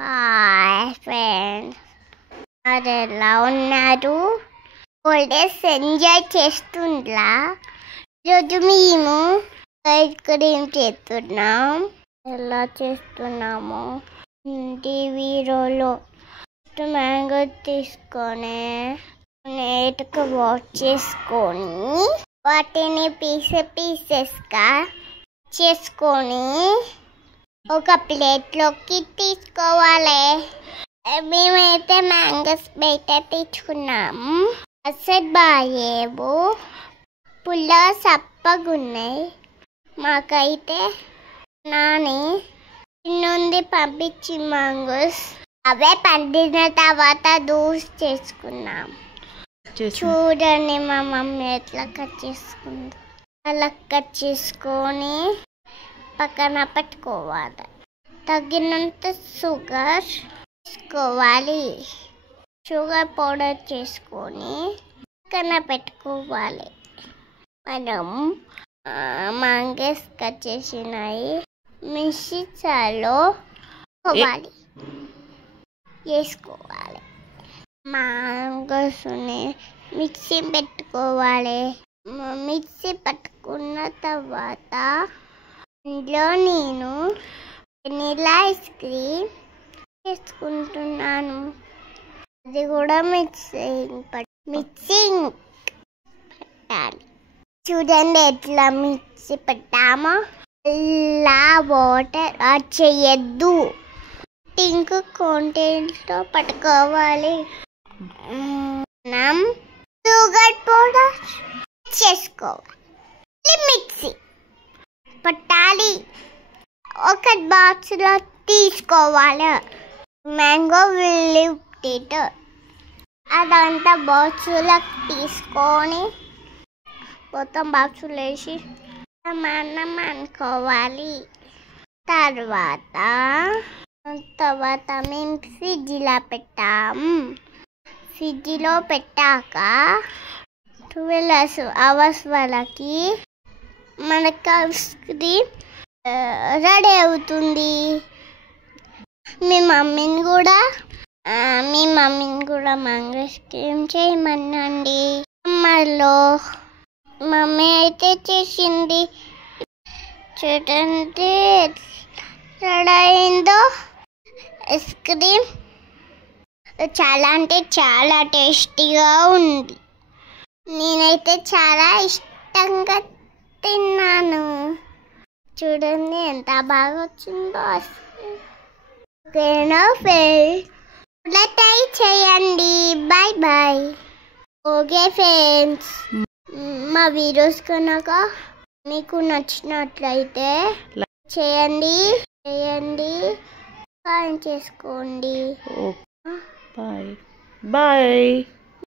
Hi friends, అది ఎలా ఉన్నారు? హాలిడేస్ ఎంజాయ్ చేస్తుండ్రా? ఈరోజు మేము ఇక్కడ ఏం చేస్తున్నాం, ఎలా చేస్తున్నాము టీవీలో మ్యాంగో తీసుకొని నీట్గా వాష్ చేసుకొని వాటిని పీసెస్గా చేసుకొని ఒక ప్లేట్లోకి తీసుకోవాలి. మేమైతే మ్యాంగోస్ బయట తెచ్చుకున్నాం. అసలు బాగేవు, పుల్లగా సప్పగా ఉన్నాయి. మాకైతే నాని నుండి పంపించి మ్యాంగోస్ అవే పండిన తర్వాత జ్యూస్ చేసుకున్నాం. చూడండి మా మమ్మీ ఎట్లా కట్ చేసుకుంది. అలా కట్ చేసుకొని పక్కన పెట్టుకోవాలి. తగినంత షుగర్ తీసుకోవాలి. షుగర్ పౌడర్ చేసుకొని పక్కన పెట్టుకోవాలి. మనం మ్యాంగోస్ కట్ చేసినాయి మిక్సీలో వేసుకోవాలి. మ్యాంగోస్ని మిక్సీ పెట్టుకోవాలి. మిక్సీ పట్టుకున్న తర్వాత ఇందులో నేను వెనిలా ఐస్ క్రీమ్ వేసుకుంటున్నాను. అది కూడా మిక్సింగ్ పెట్టాలి. చూడండి ఎట్లా మిక్సీ పెట్టామో. ఇలా వాటర్ యాడ్ చేయొద్దు, పింక్ కాంటెంట్తో పట్టుకోవాలి. మనం షుగర్ పౌడర్ చేసుకోవాలి. మిక్సీ పట్టాలి. ఒక బాక్స్లో తీసుకోవాలి. మ్యాంగో లిప్ట్ అదంతా బాక్స్లో తీసుకొని మొత్తం బాక్సులు వేసి మనం అనుకోవాలి. తర్వాత మేము ఫ్రిడ్జ్లో పెట్టాం. ఫ్రిడ్జ్లో పెట్టాక 12 అవర్స్ వరకు మనకు ఐస్ క్రీమ్ రెడీ అవుతుంది. మీ మమ్మీని కూడా మ్యాంగో ఐస్ క్రీమ్ చేయమనండి. అమ్మలో మమ్మీ అయితే చేసింది. చూడండి రెడీ అయిందో ఐస్ క్రీమ్. చాలా అంటే చాలా టేస్టీగా ఉంది. నేనైతే చాలా ఇష్టంగా తిన్నాను. చూడండి ఎంత బాగా వచ్చిందో. ఓకేనా ఫ్రెండ్స్, ట్రై చేయండి. Bye bye. ఓకే ఫ్రెండ్స్, మా వీడియోస్ కనుక మీకు నచ్చినట్లయితే చేయండి, కామెంట్ చేసుకోండి. Bye bye.